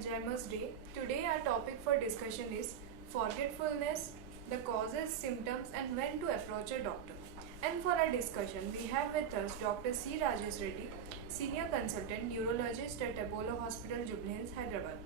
Alzheimer's Day. Today our topic for discussion is forgetfulness, the causes, symptoms and when to approach a doctor. And for our discussion, we have with us Dr. C. Rajesh Reddy, Senior Consultant Neurologist at Apollo Hospital, Jubilee, Hyderabad.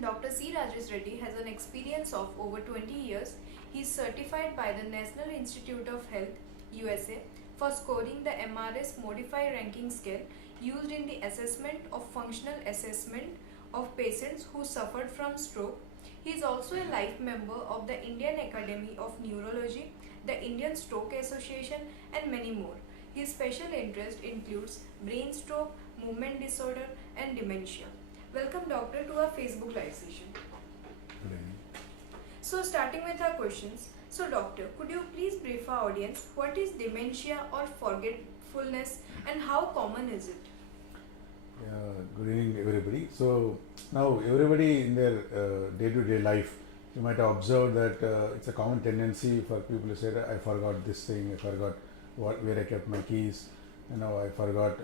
Dr. C. Rajesh Reddy has an experience of over 20 years. He is certified by the National Institute of Health, USA, for scoring the MRS Modified Ranking Scale used in the assessment of functional assessment of patients who suffered from stroke. He is also a life member of the Indian Academy of Neurology, the Indian Stroke Association and many more. His special interest includes brain stroke, movement disorder and dementia. Welcome doctor to our Facebook live session. Good evening. So starting with our questions. So doctor, could you please brief our audience what is dementia or forgetfulness and how common is it? Good evening, everybody. So now everybody in their day-to-day life, you might have observed that it's a common tendency for people to say that I forgot this thing, I forgot where I kept my keys, I forgot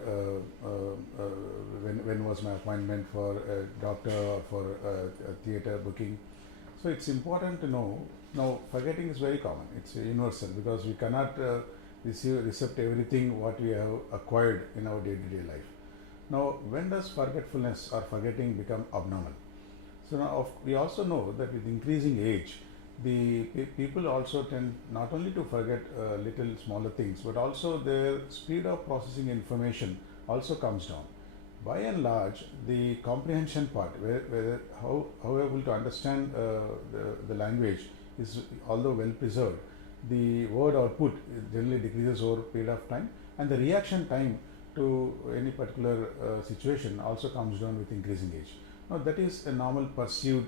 when was my appointment for a doctor or for a theatre booking. So it's important to know. Now forgetting is very common. It's universal because we cannot accept everything what we have acquired in our day-to-day life. Now, when does forgetfulness or forgetting become abnormal? So now we also know that with increasing age, the people also tend not only to forget little smaller things, but also their speed of processing information also comes down. By and large, the comprehension part, how able to understand the language is although well preserved, the word output generally decreases over a period of time, and the reaction time to any particular situation also comes down with increasing age. Now that is a normal pursued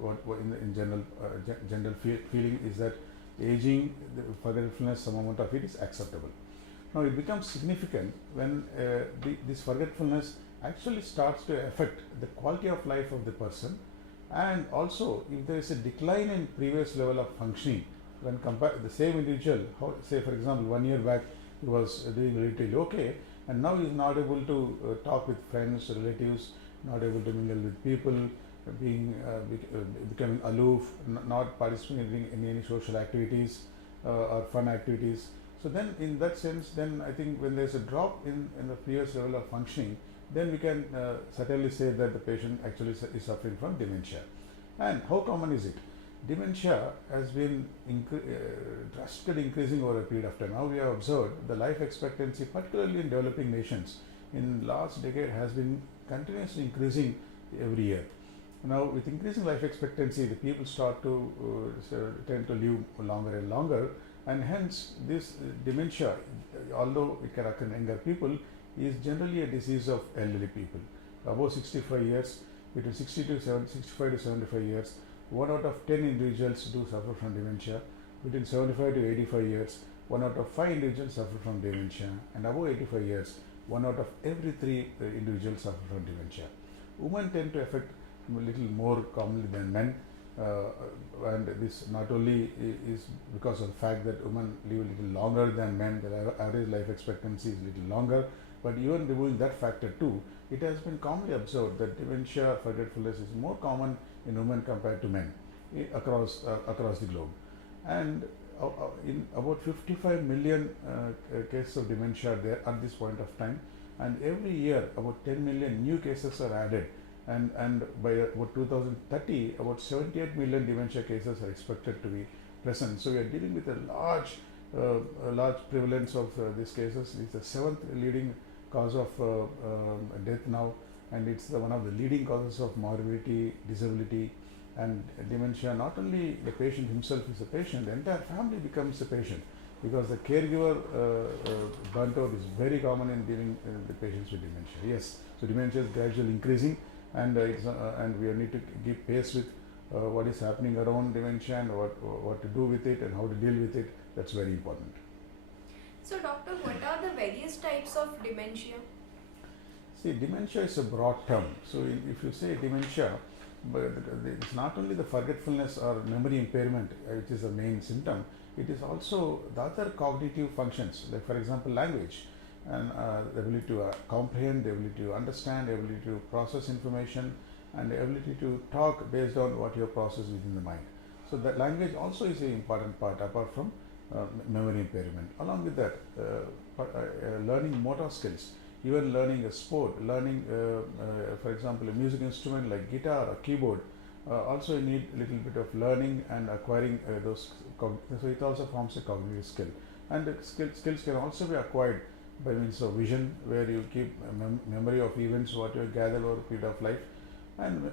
what in general feeling is that aging, the forgetfulness, some amount of it is acceptable. Now it becomes significant when this forgetfulness actually starts to affect the quality of life of the person, and also if there is a decline in previous level of functioning when compared the same individual, say for example 1 year back he was doing relatively okay, and now he is not able to talk with friends, relatives, not able to mingle with people, becoming aloof, not participating in any social activities or fun activities. So then in that sense, then I think when there is a drop in the previous level of functioning, then we can certainly say that the patient actually is suffering from dementia. And how common is it? Dementia has been drastically increasing over a period of time. Now we have observed the life expectancy, particularly in developing nations, in last decade has been continuously increasing every year. Now with increasing life expectancy, the people start to tend to live longer and longer, and hence this dementia, although it can occur in younger people, is generally a disease of elderly people. Above 65 years, between 65 to 75 years, 1 out of 10 individuals do suffer from dementia. Between 75 to 85 years, 1 out of 5 individuals suffer from dementia, and above 85 years, 1 out of every 3 individuals suffer from dementia. Women tend to affect a little more commonly than men, and this not only is because of the fact that women live a little longer than men, their average life expectancy is a little longer, but even removing that factor too, it has been commonly observed that dementia, forgetfulness is more common in women compared to men across the globe. And in about 55 million cases of dementia are there at this point of time, and every year about 10 million new cases are added, and by about 2030 about 78 million dementia cases are expected to be present. So we are dealing with a large prevalence of these cases. It's the 7th leading cause of death now, and it's one of the leading causes of morbidity, disability, and dementia. Not only the patient himself is a patient, the entire family becomes a patient, because the caregiver burnt out is very common in dealing the patients with dementia. Yes, so dementia is gradually increasing, and and we need to keep pace with what is happening around dementia and what to do with it and how to deal with it. That's very important. So doctor, what are the various types of dementia? See, dementia is a broad term. So if you say dementia, but it's not only the forgetfulness or memory impairment which is the main symptom, it is also the other cognitive functions, like for example language, and the ability to comprehend, the ability to understand, the ability to process information, and the ability to talk based on what you have processed within the mind. So that language also is an important part apart from memory impairment. Along with that, learning motor skills, even learning a sport, learning, for example, a music instrument like guitar or keyboard, also you need a little bit of learning and acquiring those. So it also forms a cognitive skill, and the skills can also be acquired by means of vision, where you keep memory of events what you have gathered over a period of life, and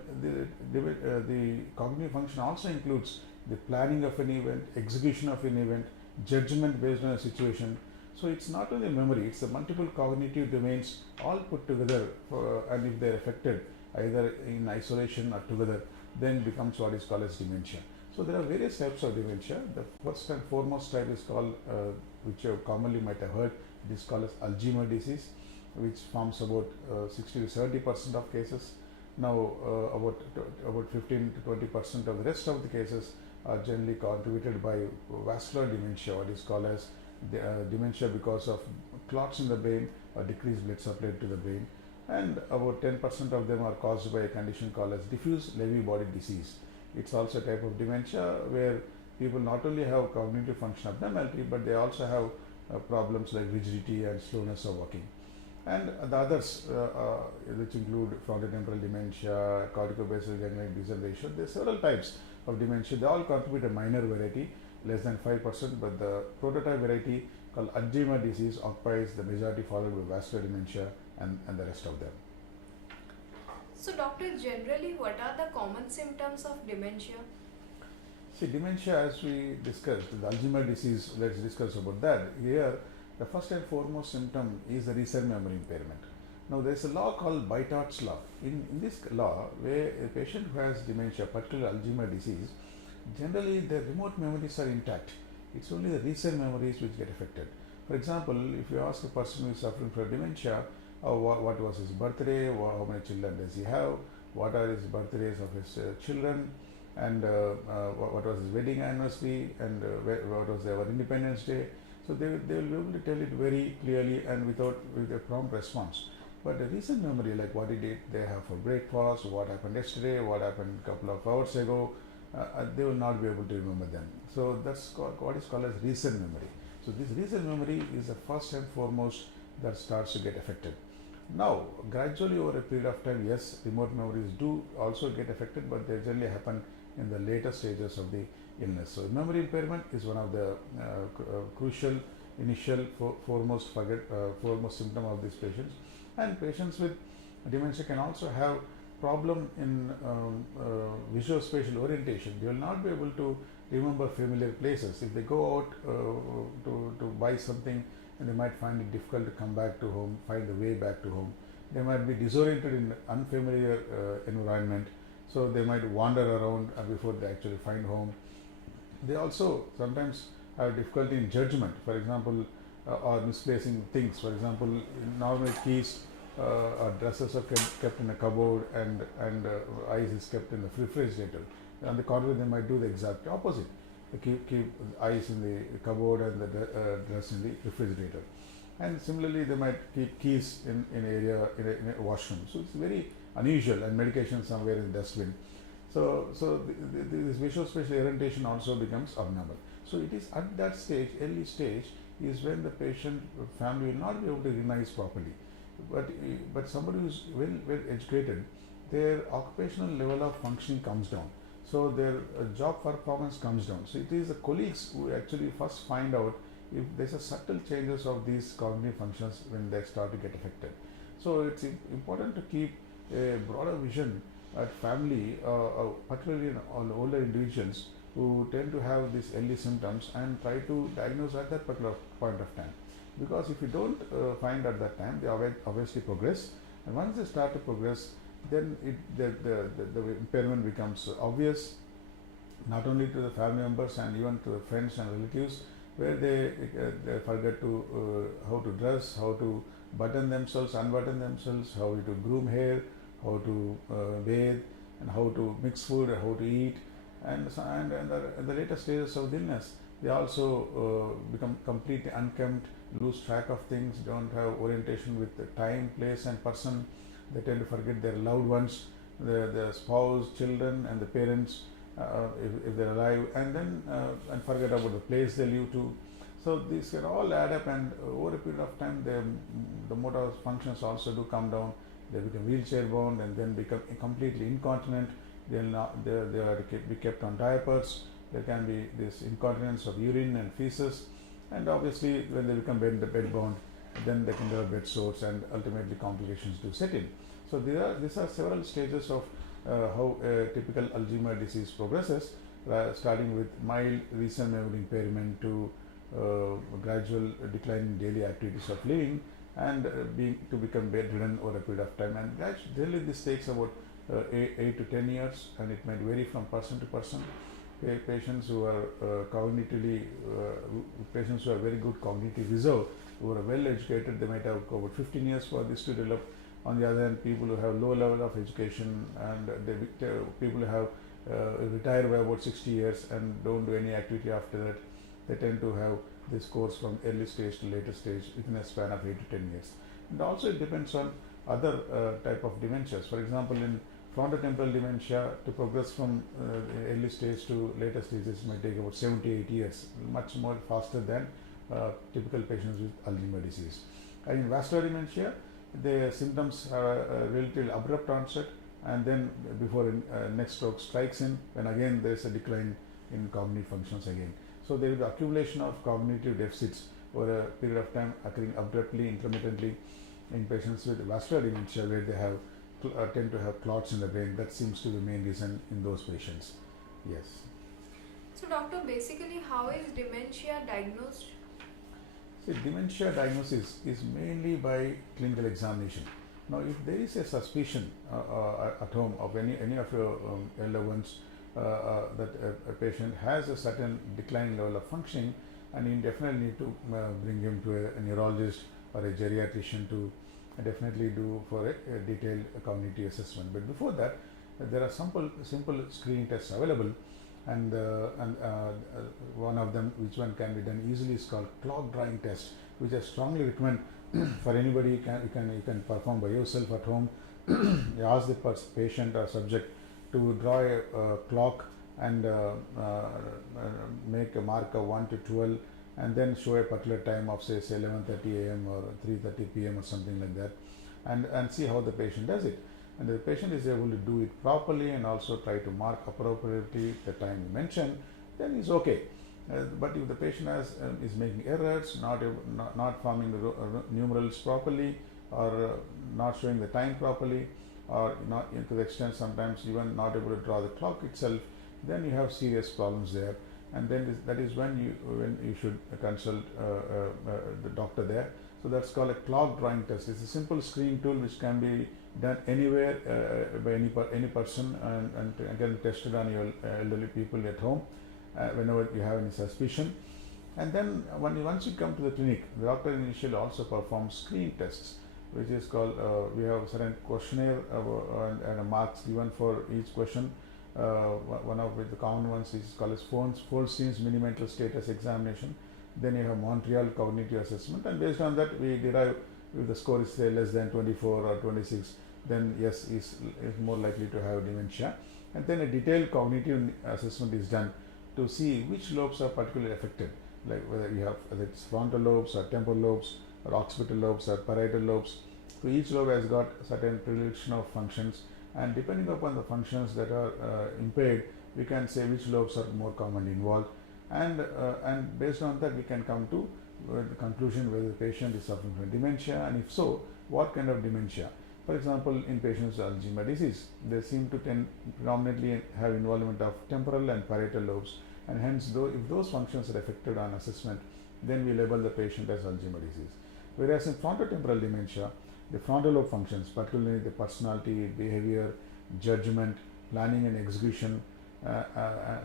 the cognitive function also includes the planning of an event, execution of an event, judgment based on a situation. So it's not only memory; it's the multiple cognitive domains all put together, and if they're affected either in isolation or together, then becomes what is called as dementia. So there are various types of dementia. The first and foremost type is called, which you commonly might have heard, it is called as Alzheimer's disease, which forms about 60 to 70% of cases. Now, about 15 to 20% of the rest of the cases are generally contributed by vascular dementia, what is called as dementia because of clots in the brain or decreased blood supply to the brain, and about 10% of them are caused by a condition called as diffuse Lewy body disease. It's also a type of dementia where people not only have cognitive function abnormality, but they also have problems like rigidity and slowness of walking. And the others, which include frontotemporal dementia, corticobasal ganglionic degeneration, there are several types of dementia. They all contribute a minor variety, less than 5%, but the prototype variety called Alzheimer's disease occupies the majority, followed by vascular dementia and the rest of them. So, doctor, generally, what are the common symptoms of dementia? See, dementia, as we discussed, the Alzheimer's disease, let's discuss about that. Here, the first and foremost symptom is the recent memory impairment. Now, there is a law called Bythart's law. In this law, where a patient who has dementia, particularly Alzheimer's disease, generally their remote memories are intact. It's only the recent memories which get affected. For example, if you ask a person who is suffering from dementia, what was his birthday, how many children does he have, what are his birthdays of his children, and what was his wedding anniversary, and what was their Independence Day. So they will be able to tell it very clearly and with a prompt response. But the recent memory, like what did they have for breakfast, what happened yesterday, what happened a couple of hours ago, they will not be able to remember them. So that's what is called as recent memory. So this recent memory is the first and foremost that starts to get affected. Now, gradually over a period of time, yes, remote memories do also get affected, but they generally happen in the later stages of the illness. So, memory impairment is one of the crucial initial foremost symptom of these patients. And patients with dementia can also have problem in visuospatial orientation. They will not be able to remember familiar places. If they go out to buy something, and they might find it difficult to come back to home, find the way back to home. They might be disoriented in unfamiliar environment, so they might wander around before they actually find home. They also sometimes have difficulty in judgment, for example, or misplacing things. For example, normally keys or dresses are kept in a cupboard, and ice is kept in the refrigerator. On the contrary, they might do the exact opposite. They keep ice in the cupboard and the dress in the refrigerator. And similarly, they might keep keys in a washroom. So it's very unusual, and medication somewhere in the dustbin. So this visuospatial orientation also becomes abnormal. So it is at that stage, early stage, is when the patient family will not be able to recognize properly. But somebody who is well educated, their occupational level of functioning comes down. So their job performance comes down. So it is the colleagues who actually first find out if there's a subtle changes of these cognitive functions when they start to get affected. So it's important to keep a broader vision at family, particularly in older individuals who tend to have these early symptoms, and try to diagnose at that particular point of time. Because if you don't find at that time, they obviously progress, and once they start to progress, then the impairment becomes obvious, not only to the family members and even to the friends and relatives, where they forget to how to dress, how to button themselves, unbutton themselves, how to groom hair, how to bathe, and how to mix food, how to eat, and the later stages of the illness, they also become completely unkempt, lose track of things, don't have orientation with the time, place, and person. They tend to forget their loved ones, the spouse, children, and the parents, if they're alive, and then and forget about the place they live to. So these can all add up, and over a period of time, the motor functions also do come down. They become wheelchair bound, and then become completely incontinent. They are to be kept on diapers. There can be this incontinence of urine and feces, and obviously when they become bed bound, then they can develop bed sores, and ultimately complications do set in. So these are several stages of how a typical Alzheimer's disease progresses, starting with mild recent memory impairment to gradual decline in daily activities of living, and become bedridden over a period of time. And generally this takes about 8 to 10 years, and it might vary from person to person. Patients who are patients who have very good cognitive reserve, who are well educated, they might have about 15 years for this to develop. On the other hand, people who have low level of education, and people who have retired by about 60 years and don't do any activity after that, they tend to have this course from early stage to later stage within a span of 8 to 10 years. And also it depends on other type of dementias. For example, in frontotemporal dementia, to progress from early stage to later stages might take about 7 to 8 years, much more faster than typical patients with Alzheimer's disease. And in vascular dementia, the symptoms are a relatively abrupt onset, and then before next stroke strikes in, when again there is a decline in cognitive functions again. So there is the accumulation of cognitive deficits over a period of time, occurring abruptly, intermittently in patients with vascular dementia, where they have tend to have clots in the brain. That seems to be the main reason in those patients. Yes. So doctor, basically how is dementia diagnosed? See, dementia diagnosis is mainly by clinical examination. Now, if there is a suspicion at home of any of your elder ones that a patient has a certain declining level of functioning, and you definitely need to bring him to a neurologist or a geriatrician to definitely do for a detailed cognitive assessment. But before that, there are simple screening tests available, and one of them, which one can be done easily, is called clock drawing test, which I strongly recommend for anybody. You can perform by yourself at home. You ask the patient or subject to draw a clock and make a mark of 1 to 12, and then show a particular time of say 11:30 a.m. or 3:30 p.m. or something like that, and see how the patient does it. And the patient is able to do it properly and also try to mark appropriately the time you mentioned, then it's okay. But if the patient is making errors, not forming the numerals properly, or not showing the time properly, or not to the extent sometimes even not able to draw the clock itself, then you have serious problems there. And then that is when you should consult the doctor there. So that's called a clock drawing test. It's a simple screening tool which can be done anywhere by any person, and can be tested on your elderly people at home whenever you have any suspicion. And then once you come to the clinic, the doctor initially also performs screening tests, which is called we have a certain questionnaire and marks given for each question. One of the common ones is called as Folstein's mini mental status examination. Then you have Montreal cognitive assessment, and based on that we derive if the score is say less than 24 or 26, then yes, is more likely to have dementia. And then a detailed cognitive assessment is done to see which lobes are particularly affected, like whether it's frontal lobes or temporal lobes or occipital lobes or parietal lobes. So each lobe has got certain predilection of functions, and depending upon the functions that are impaired, we can say which lobes are more commonly involved, and based on that we can come to the conclusion whether the patient is suffering from dementia, and if so, what kind of dementia. For example, in patients with Alzheimer's disease, they seem to predominantly have involvement of temporal and parietal lobes, and hence if those functions are affected on assessment, then we label the patient as Alzheimer's disease. Whereas in frontotemporal dementia, the frontal lobe functions, particularly the personality, behavior, judgment, planning and execution,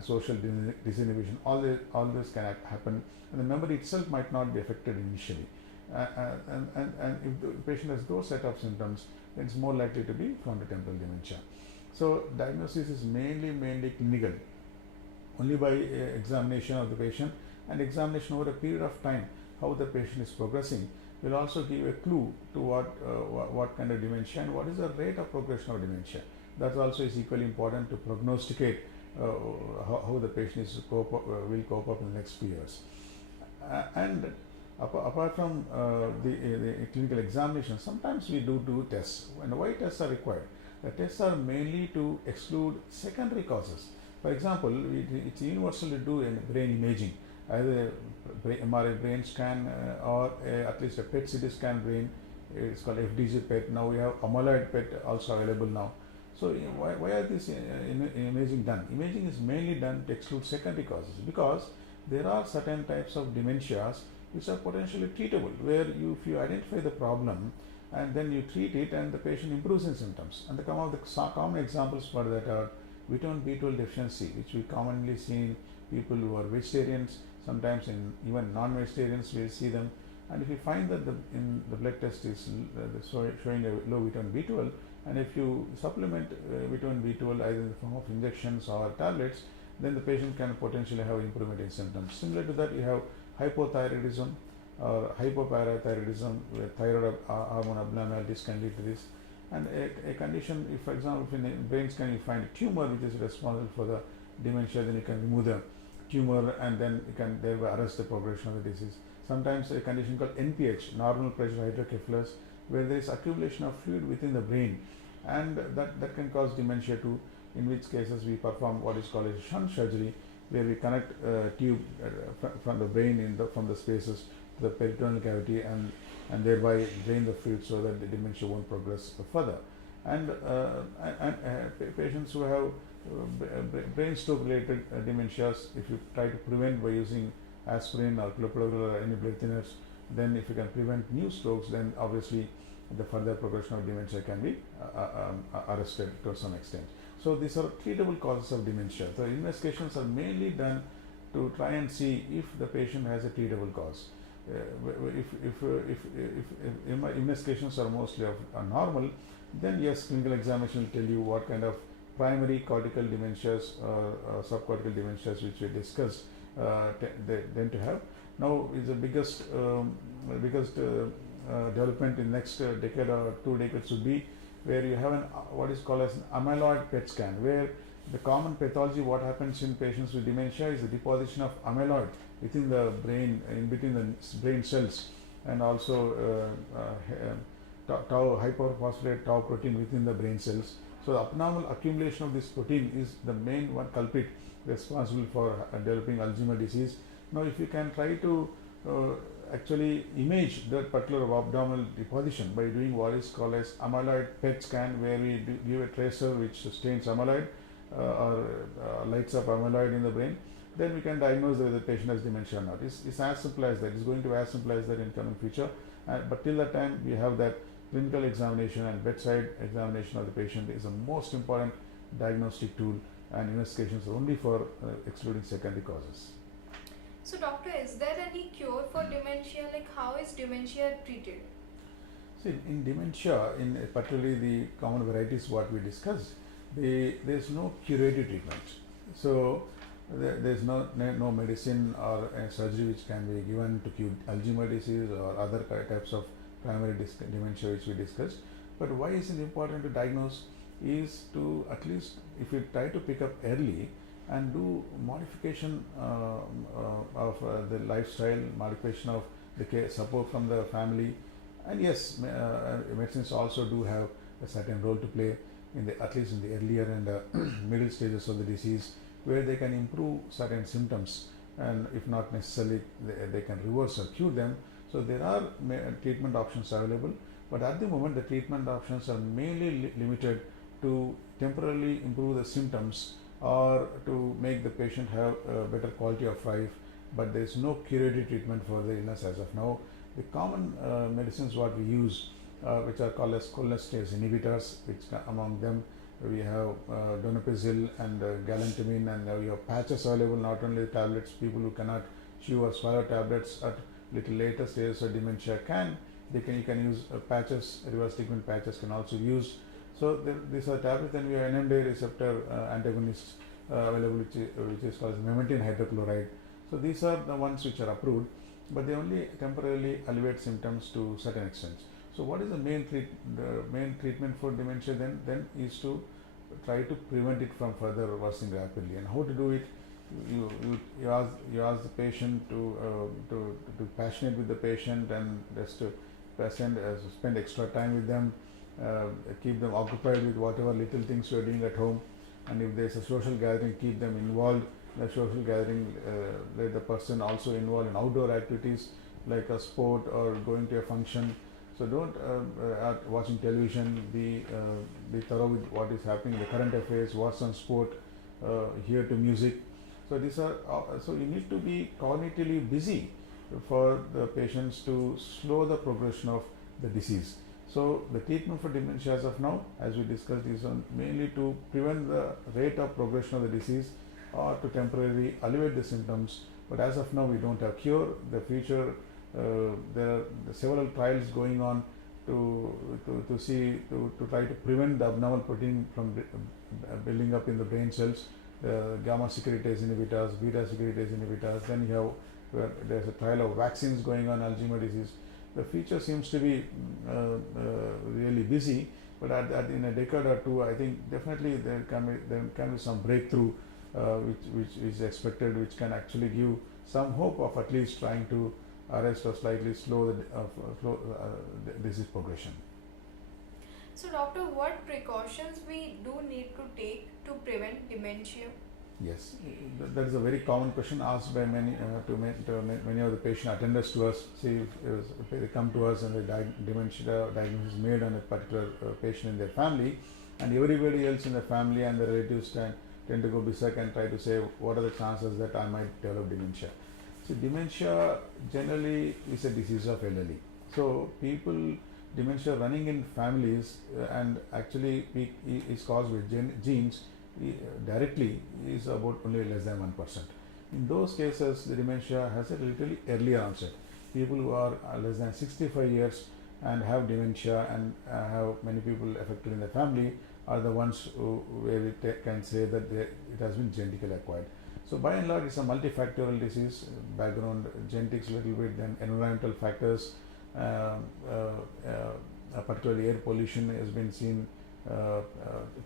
social disinhibition, all this can happen, and the memory itself might not be affected initially. And if the patient has those set of symptoms, then it's more likely to be frontotemporal dementia. So diagnosis is mainly clinical, only by examination of the patient, and examination over a period of time, how the patient is progressing, will also give a clue to what kind of dementia and what is the rate of progression of dementia. that also is equally important to prognosticate how the patient is will cope up in the next few years. And apart from the clinical examination, sometimes we do tests. And why tests are required? The tests are mainly to exclude secondary causes. For example, it's universal to do in brain imaging, either MRI brain scan or at least a PET CT scan brain. It's called FDG PET. Now we have amyloid PET also available now. So why are this imaging done? Imaging is mainly done to exclude secondary causes, because there are certain types of dementias which are potentially treatable, where if you identify the problem and then you treat it and the patient improves in symptoms. And the common examples for that are vitamin B12 deficiency, which we commonly see in people who are vegetarians, sometimes in even non-vegetarians we see them. And if you find that the blood test is showing a low vitamin B12, and if you supplement vitamin B12 either in the form of injections or tablets, then the patient can potentially have improvement in symptoms. Similar to that, you have hypothyroidism or hypoparathyroidism, where thyroid hormone abnormalities can lead to this. And a condition, if for example, if in a brain scan you find a tumor which is responsible for the dementia, then you can remove the tumor and then you can thereby arrest the progression of the disease. Sometimes a condition called NPH, normal pressure hydrocephalus, where there is accumulation of fluid within the brain, and that can cause dementia too, in which cases we perform what is called a shunt surgery, where we connect a tube from the brain from the spaces to the peritoneal cavity and thereby drain the fluid so that the dementia won't progress further. And patients who have brain stroke related dementias, if you try to prevent by using aspirin or clopidogrel or any blood thinners, then if you can prevent new strokes, then obviously the further progression of dementia can be arrested to some extent. So these are treatable causes of dementia. The investigations are mainly done to try and see if the patient has a treatable cause. If investigations are mostly normal, then yes, clinical examination will tell you what kind of primary cortical dementias or subcortical dementias which we discussed they tend to have. Now is the biggest development in next decade or 2 decades would be where you have what is called as an amyloid PET scan, where the common pathology, what happens in patients with dementia is the deposition of amyloid within the brain, in between the brain cells, and also tau, hyperphosphate tau protein within the brain cells. So the abnormal accumulation of this protein is the main one culprit responsible for developing Alzheimer's disease. Now if you can try to actually image that particular abdominal deposition by doing what is called as amyloid PET scan, where we give a tracer which stains amyloid or lights up amyloid in the brain, then we can diagnose whether the patient has dementia or not. It's as simple as that. It's going to be as simple as that in coming future. But till that time, we have that clinical examination and bedside examination of the patient is the most important diagnostic tool, and investigations are only for excluding secondary causes. So doctor, is there any cure for dementia? Like how is dementia treated? See, in dementia, in particularly the common varieties what we discussed, there is no curative treatment. So there is no medicine or surgery which can be given to cure Alzheimer's disease or other types of primary dementia which we discussed. But why is it important to diagnose is to at least, if you try to pick up early and do modification of the lifestyle, modification of the care, support from the family, and yes, medicines also do have a certain role to play in the, at least in the earlier and middle stages of the disease, where they can improve certain symptoms, and if not necessarily they can reverse or cure them. So there are treatment options available, but at the moment the treatment options are mainly limited to temporarily improve the symptoms or to make the patient have a better quality of life, but there is no curative treatment for the illness as of now. The common medicines what we use, which are called as cholinesterase inhibitors, which among them we have donepezil and galantamine, and we have patches available, not only tablets. People who cannot chew or swallow tablets at little later stages of dementia you can use patches, reverse treatment patches can also use. So these are tablets. Then we have NMDA receptor antagonists available, which is called memantine hydrochloride. So these are the ones which are approved, but they only temporarily alleviate symptoms to certain extent. So what is the main treatment for dementia then is to try to prevent it from further worsening rapidly. And how to do it? You ask the patient to passionate with the patient, and just to spend extra time with them, keep them occupied with whatever little things you are doing at home. And if there is a social gathering, keep them involved in the social gathering. Let the person also involved in outdoor activities like a sport or going to a function. So don't watching television. Be thorough with what is happening in the current affairs. Watch some sport. Hear to music. So these are so you need to be cognitively busy for the patients to slow the progression of the disease. So the treatment for dementia as of now, as we discussed, is mainly to prevent the rate of progression of the disease or to temporarily alleviate the symptoms. But as of now, we don't have cure. The future, there are several trials going on to try to prevent the abnormal protein from building up in the brain cells. Gamma secretase inhibitors, beta secretase inhibitors. Then you have there's a trial of vaccines going on Alzheimer's disease. The future seems to be really busy, but in a decade or two, I think definitely there can be some breakthrough which is expected, which can actually give some hope of at least trying to arrest or slightly slow the disease progression. So, doctor, what precautions we do need to take to prevent dementia? Yes, that is a very common question asked by many many of the patient attenders to us. See, if they come to us and the dementia diagnosis is made on a particular patient in their family, and everybody else in the family and the relatives tend to go berserk and try to say, what are the chances that I might develop dementia? So dementia generally is a disease of elderly. So dementia running in families and actually is caused with genes directly is about only less than 1%. In those cases, the dementia has a relatively earlier onset. People who are less than 65 years and have dementia and have many people affected in the family are the ones where we can say that it has been genetically acquired. So by and large, it's a multifactorial disease, background genetics a little bit, then environmental factors, particularly air pollution has been seen,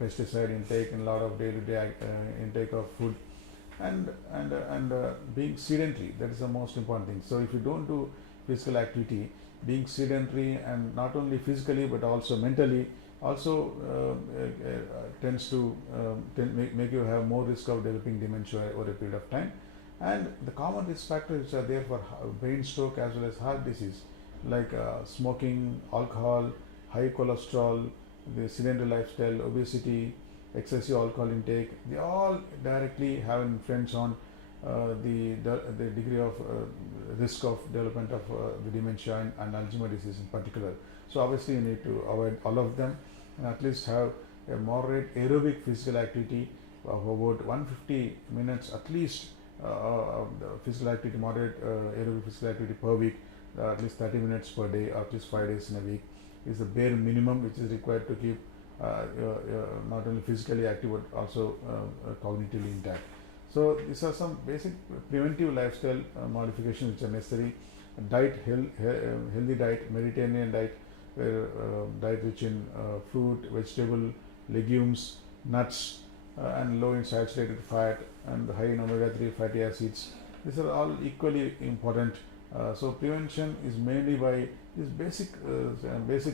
pesticide intake and a lot of day-to-day intake of food, and being sedentary. That is the most important thing. So if you don't do physical activity, being sedentary and not only physically but also mentally also tends to make you have more risk of developing dementia over a period of time. And the common risk factors which are there for brain stroke as well as heart disease, like smoking, alcohol, high cholesterol, the sedentary lifestyle, obesity, excessive alcohol intake, they all directly have an influence on the degree of risk of development of the dementia and Alzheimer's disease in particular. So obviously you need to avoid all of them and at least have a moderate aerobic physical activity of about 150 minutes at least physical activity, moderate aerobic physical activity per week, at least 30 minutes per day, or at least 5 days in a week is the bare minimum which is required to keep not only physically active but also cognitively intact. So these are some basic preventive lifestyle modifications which are necessary. Diet, healthy diet, Mediterranean diet, diet rich in fruit, vegetable, legumes, nuts, and low in saturated fat and high in omega-3 fatty acids. These are all equally important. So prevention is mainly by these basic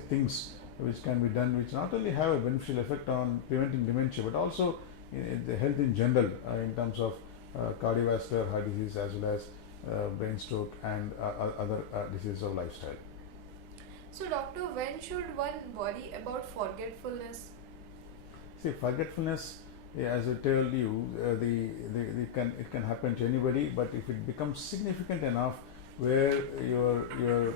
things which can be done, which not only have a beneficial effect on preventing dementia but also in the health in general in terms of cardiovascular, heart disease as well as brain stroke and other diseases of lifestyle. So doctor, when should one worry about forgetfulness? See, forgetfulness, as I told you, it can happen to anybody, but if it becomes significant enough where your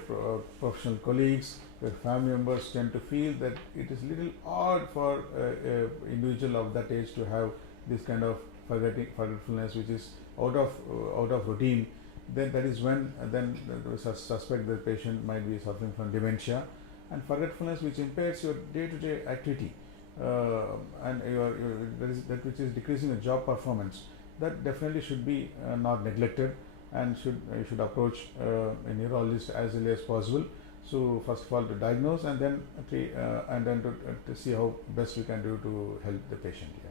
professional colleagues, your family members tend to feel that it is little odd for an individual of that age to have this kind of forgetfulness which is out of routine, then that is when then suspect the patient might be suffering from dementia. And forgetfulness which impairs your day-to-day activity and that which is decreasing the job performance, that definitely should be not neglected and you should approach a neurologist as early as possible. So first of all to diagnose and then to see how best we can do to help the patient. Yeah.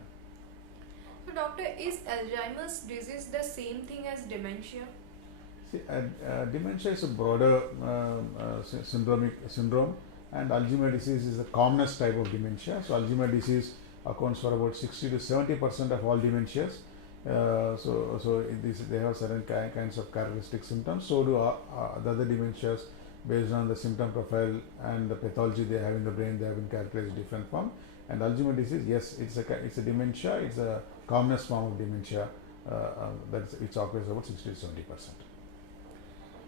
So doctor, is Alzheimer's disease the same thing as dementia? See, dementia is a broader syndrome, and Alzheimer's disease is the commonest type of dementia. So Alzheimer's disease accounts for about 60 to 70% of all dementias. They have certain kinds of characteristic symptoms. So do the other dementias, based on the symptom profile and the pathology they have in the brain. They have been characterized different form. And Alzheimer's disease, yes, it's a dementia. It's a commonest form of dementia. It occurs about 60 to 70%.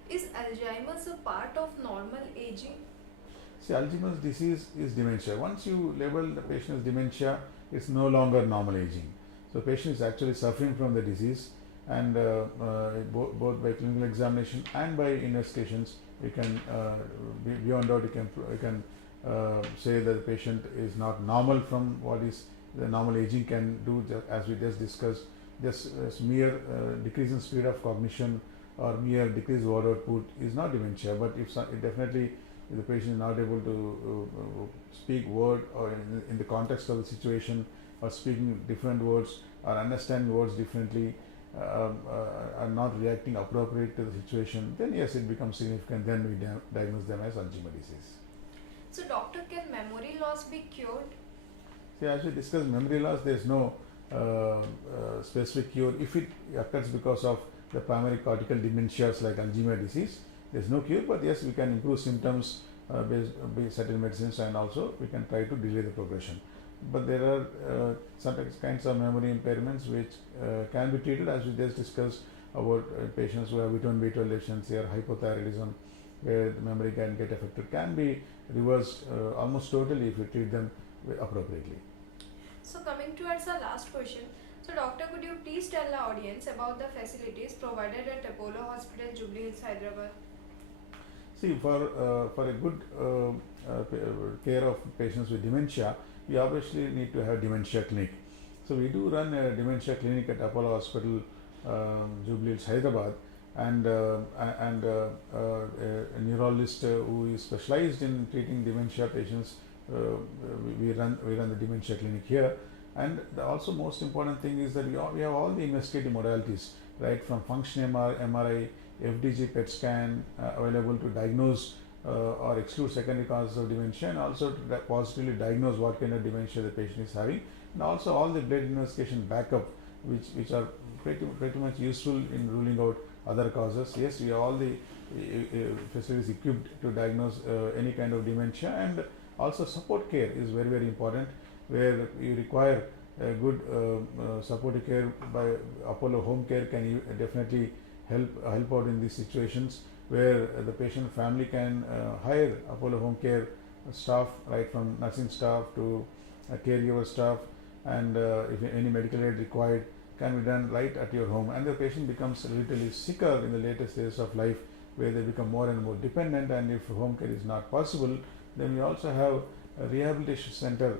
Is Alzheimer's a part of normal aging? See, Alzheimer's disease is dementia. Once you label the patient as dementia, it's no longer normal aging. So, the patient is actually suffering from the disease, and both by clinical examination and by investigations, we can beyond doubt we can say that the patient is not normal from what is the normal aging can do. As we just discussed, just mere decrease in speed of cognition or mere decreased word output is not dementia, but if definitely if the patient is not able to speak word or in the context of the situation, or speaking different words or understanding words differently, are not reacting appropriate to the situation, then yes, it becomes significant. Then we diagnose them as Alzheimer's disease. So doctor, can memory loss be cured? See, as we discussed, memory loss, there is no specific cure. If it occurs because of the primary cortical dementias like Alzheimer's disease, there is no cure, but yes, we can improve symptoms based certain medicines, and also we can try to delay the progression. But there are some kinds of memory impairments which can be treated, as we just discussed about patients who have vitamin B12 deficiency or hypothyroidism, where the memory can get affected, can be reversed almost totally if we treat them appropriately. So coming towards our last question, so doctor, could you please tell the audience about the facilities provided at Apollo Hospital, Jubilee, Hyderabad? See, for a good care of patients with dementia, we obviously need to have dementia clinic. So we do run a dementia clinic at Apollo Hospital, Jubilee, Hyderabad, and a neurologist who is specialized in treating dementia patients. We run the dementia clinic here. And the also most important thing is that we have all the investigative modalities, right, from function MRI, FDG, PET scan available to diagnose or exclude secondary causes of dementia, and also to positively diagnose what kind of dementia the patient is having, and also all the blood investigation backup, which are pretty much useful in ruling out other causes. Yes, we have all the facilities equipped to diagnose any kind of dementia, and also support care is very, very important, where you require a good supportive care. By Apollo Home Care can definitely help out in these situations, where the patient family can hire Apollo Home Care staff, right from nursing staff to caregiver staff, and if any medical aid required can be done right at your home, and the patient becomes literally sicker in the later stages of life, where they become more and more dependent, and if home care is not possible, then we also have a rehabilitation center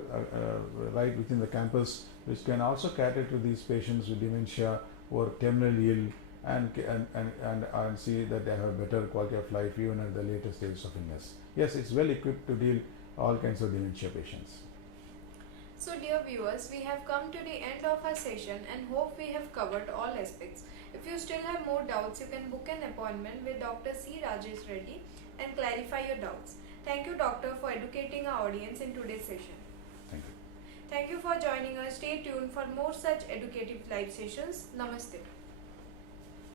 right within the campus, which can also cater to these patients with dementia who are terminally ill, and see that they have better quality of life even at the later stages of illness. Yes, it's well equipped to deal all kinds of dementia patients. So dear viewers, we have come to the end of our session and hope we have covered all aspects. If you still have more doubts, you can book an appointment with Dr. C. Rajesh Reddy and clarify your doubts. Thank you, doctor, for educating our audience in today's session. Thank you. Thank you for joining us. Stay tuned for more such educative live sessions. Namaste.